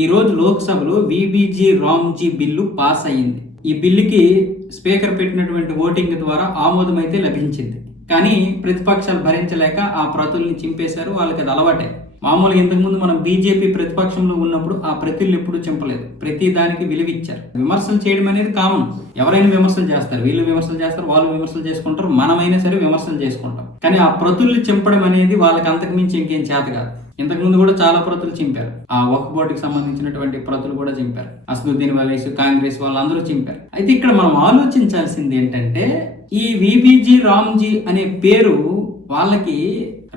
ఈ రోజు లోక్సభలో విబిజి రామ్జీ బిల్లు పాస్ అయ్యింది. ఈ బిల్లుకి స్పీకర్ పెట్టినటువంటి ఓటింగ్ ద్వారా ఆమోదం అయితే లభించింది. కానీ ప్రతిపక్షాలు భరించలేక ఆ ప్రతుల్ని చింపేశారు. వాళ్ళకి అది అలవాటే. మామూలుగా ఇంతకుముందు మనం బీజేపీ ప్రతిపక్షంలో ఉన్నప్పుడు ఆ ప్రతులు ఎప్పుడు చింపలేదు. ప్రతి దానికి విలువిచ్చారు. విమర్శలు చేయడం అనేది కామన్. ఎవరైనా విమర్శలు చేస్తారు, వీళ్ళు విమర్శలు చేస్తారు, వాళ్ళు విమర్శలు చేసుకుంటారు, మనమైనా సరే విమర్శలు చేసుకుంటాం. కానీ ఆ ప్రతుల్ని చింపడం అనేది వాళ్ళకి అంతకుమించి ఇంకేం చేత కాదు. ఇంతకుముందు కూడా చాలా ప్రతులు చింపారు. ఆ వక్ఫ్ బోర్డుకి సంబంధించినటువంటి ప్రతులు కూడా చింపారు. అసదుద్దీన్ ఓవైసీ, కాంగ్రెస్ వాళ్ళందరూ చింపారు. అయితే ఇక్కడ మనం ఆలోచించాల్సింది ఏంటంటే, ఈ విబిజి రామ్జీ అనే పేరు వాళ్ళకి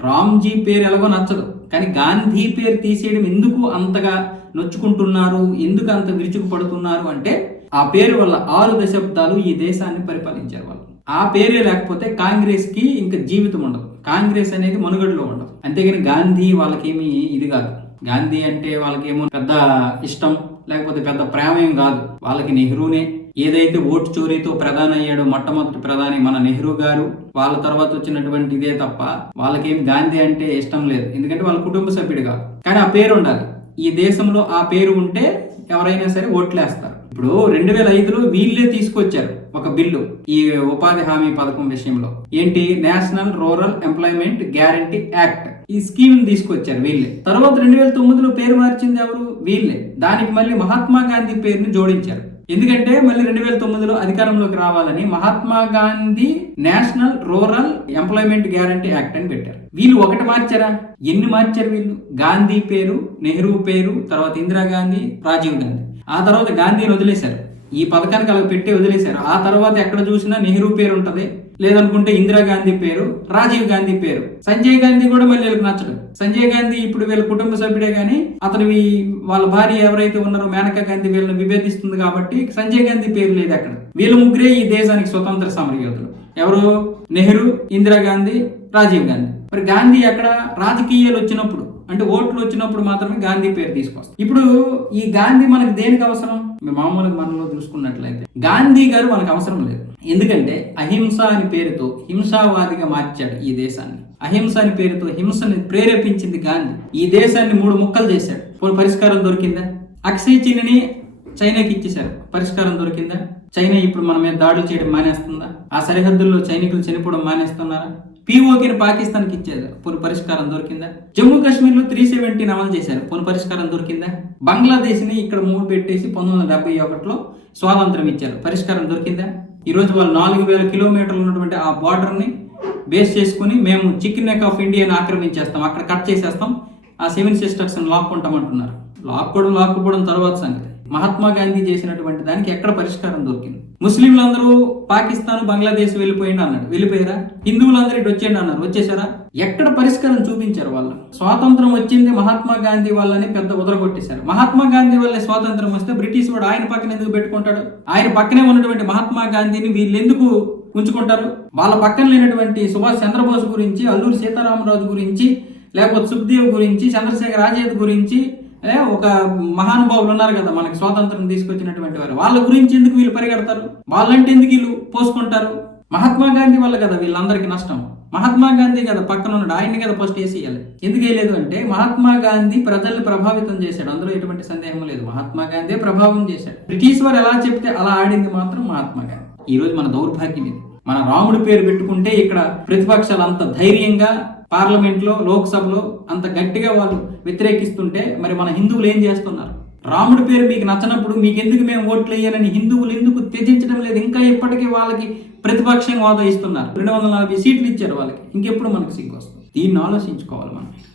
రామ్జీ పేరు ఎలాగో నచ్చదు. కానీ గాంధీ పేరు తీసేయడం ఎందుకు అంతగా నొచ్చుకుంటున్నారు, ఎందుకు అంత విరుచుకు పడుతున్నారు అంటే, ఆ పేరు వల్ల 6 దశాబ్దాలు ఈ దేశాన్ని పరిపాలించారు వాళ్ళు. ఆ పేరే లేకపోతే కాంగ్రెస్ కి ఇంకా జీవితం ఉండదు. కాంగ్రెస్ అనేది మనుగడలో ఉండదు. అంతేగాని గాంధీ వాళ్ళకేమి ఇది కాదు. గాంధీ అంటే వాళ్ళకేమో పెద్ద ఇష్టం లేకపోతే పెద్ద ప్రేమ ఏం కాదు. వాళ్ళకి నెహ్రూనే. ఏదైతే ఓటు చోరీతో ప్రధాని అయ్యాడో మొట్టమొదటి ప్రధాని మన నెహ్రూ గారు, వాళ్ళ తర్వాత వచ్చినటువంటి ఇదే తప్ప వాళ్ళకేం గాంధీ అంటే ఇష్టం లేదు. ఎందుకంటే వాళ్ళ కుటుంబ సభ్యుడు కాదు. కానీ ఆ పేరు ఉండాలి. ఈ దేశంలో ఆ పేరు ఉంటే ఎవరైనా సరే ఓట్లేస్తారు. ఇప్పుడు 2005లో వీళ్ళే తీసుకొచ్చారు ఒక బిల్లు ఈ ఉపాధి హామీ పథకం విషయంలో. ఏంటి? National rural employment guarantee act. ఈ స్కీమ్ తీసుకొచ్చారు వీళ్ళే. తర్వాత 2009లో పేరు మార్చింది ఎవరు? వీళ్ళే. దానికి మళ్ళీ మహాత్మా గాంధీ పేరుని జోడించారు. ఎందుకంటే మళ్ళీ 2009లో అధికారంలోకి రావాలని Mahatma Gandhi national rural employment guarantee act అని పెట్టారు. వీళ్ళు ఒకటి మార్చారా? ఎన్ని మార్చారు వీళ్ళు? గాంధీ పేరు, నెహ్రూ పేరు, తర్వాత ఇందిరాగాంధీ, రాజీవ్ గాంధీ. ఆ తర్వాత గాంధీని వదిలేశారు. ఈ పథకానికి అలా పెట్టి వదిలేశారు. ఆ తర్వాత ఎక్కడ చూసినా నెహ్రూ పేరు ఉంటది, లేదనుకుంటే ఇందిరాగాంధీ పేరు, రాజీవ్ గాంధీ పేరు. సంజయ్ గాంధీ కూడా మళ్ళీ వీళ్ళకి నచ్చడు. సంజయ్ గాంధీ ఇప్పుడు వీళ్ళ కుటుంబ సభ్యుడే కానీ అతను వాళ్ళ భార్య ఎవరైతే ఉన్నారో మేనకా గాంధీ వీళ్ళని విభేదిస్తుంది కాబట్టి సంజయ్ గాంధీ పేరు లేదు అక్కడ. వీళ్ళ ముగ్గురే ఈ దేశానికి స్వతంత్ర సమరయోధులు. ఎవరు? నెహ్రూ, ఇందిరాగాంధీ, రాజీవ్ గాంధీ. మరి గాంధీ ఎక్కడ? రాజకీయాలు వచ్చినప్పుడు, అంటే ఓట్లు వచ్చినప్పుడు మాత్రమే గాంధీ పేరు తీసుకొస్తాం. ఇప్పుడు ఈ గాంధీ మనకు దేనికి అవసరం? మామూలుగా మనలో చూసుకున్నట్లయితే గాంధీ గారు మనకు అవసరం లేదు. ఎందుకంటే అహింస అని పేరుతో హింసావాదిగా మార్చాడు ఈ దేశాన్ని. అహింస అని పేరుతో హింసని ప్రేరేపించింది గాంధీ. ఈ దేశాన్ని 3 ముక్కలు చేశాడు. పరిష్కారం దొరికిందా? అక్సయ్ చిన్ని చైనాకి ఇచ్చేశారు. పరిష్కారం దొరికిందా? చైనా ఇప్పుడు మన మీద దాడులు చేయడం మానేస్తుందా? ఆ సరిహద్దుల్లో సైనికులు చనిపోవడం మానేస్తున్నారా? పీఓకేని పాకిస్తాన్కి ఇచ్చారు. పరిష్కారం దొరికిందా? జమ్మూ కాశ్మీర్లో 370 అమలు చేశారు. పరిష్కారం దొరికిందా? బంగ్లాదేశ్ ని ఇక్కడ మూడు పెట్టేసి 1971లో స్వాతంత్రం ఇచ్చారు. పరిష్కారం దొరికిందా? ఈ రోజు వాళ్ళు 4000 కిలోమీటర్లు ఉన్నటువంటి ఆ బార్డర్ ని బేస్ చేసుకుని మేము చికెన్ నెక్ ఆఫ్ ఇండియాని ఆక్రమించేస్తాం, అక్కడ కట్ చేసేస్తాం, ఆ 7 సిస్టర్స్ లాక్కుంటాం అంటున్నారు. లాక్కుపోవడం తర్వాత సంగతి. మహాత్మా గాంధీ చేసినటువంటి దానికి ఎక్కడ పరిష్కారం దొరికింది? ముస్లింలందరూ పాకిస్తాన్, బంగ్లాదేశ్ వెళ్ళిపోయింది అన్నాడు. వెళ్ళిపోయారా? హిందువులందరూ ఇటు వచ్చేయండి అన్నారు. వచ్చేసారా? ఎక్కడ పరిష్కారం చూపించారు వాళ్ళు? స్వాతంత్రం వచ్చింది మహాత్మా గాంధీ వాళ్ళని పెద్ద ఉదరగొట్టేశారు. మహాత్మా గాంధీ వల్లే స్వాతంత్రం వస్తే బ్రిటిష్ వాడు ఆయన పక్కన ఎందుకు పెట్టుకుంటాడు? ఆయన పక్కనే ఉన్నటువంటి మహాత్మా గాంధీని వీళ్ళు ఎందుకు ఉంచుకుంటారు? వాళ్ళ పక్కన లేనటువంటి సుభాష్ చంద్రబోస్ గురించి, అల్లూరి సీతారామరాజు గురించి, లేకపోతే సుఖ్దేవ్ గురించి, చంద్రశేఖర్ ఆజాద్ గురించి, ఒక మహానుభావులు ఉన్నారు కదా మనకి స్వాతంత్రం తీసుకొచ్చినటువంటి వారు. వాళ్ళ గురించి ఎందుకు వీళ్ళు పరిగెడతారు? వాళ్ళంటే ఎందుకు వీళ్ళు పోసుకుంటారు? మహాత్మా గాంధీ వల్ల కదా వీళ్ళందరికీ నష్టం. మహాత్మా గాంధీ కదా పక్కన ఉన్నాడు, ఆయన్ని కదా ఫస్ట్ వేసేయాలి. ఎందుకు వేయలేదు అంటే మహాత్మా గాంధీ ప్రజల్ని ప్రభావితం చేశాడు. అందులో ఎటువంటి సందేహం లేదు. మహాత్మా గాంధీ ప్రభావం చేశాడు. బ్రిటిష్ వారు ఎలా చెప్తే అలా ఆడింది మాత్రం మహాత్మా గాంధీ. ఈ రోజు మన దౌర్భాగ్యం ఇది. మన రాముడి పేరు పెట్టుకుంటే ఇక్కడ ప్రతిపక్షాలు అంత ధైర్యంగా పార్లమెంట్ లో, లోక్సభలో అంత గట్టిగా వాళ్ళు వ్యతిరేకిస్తుంటే మరి మన హిందువులు ఏం చేస్తున్నారు? రాముడి పేరు మీకు నచ్చనప్పుడు మీకెందుకు మేము ఓట్లు వేయాలని హిందువులు ఎందుకు త్యజించడం లేదు? ఇంకా ఇప్పటికీ వాళ్ళకి ప్రతిపక్షంగా హోదా ఇస్తున్నారు. 240 సీట్లు ఇచ్చారు వాళ్ళకి. ఇంకెప్పుడు మనకు సిగ్గు వస్తుంది? దీన్ని ఆలోచించుకోవాలి మనం.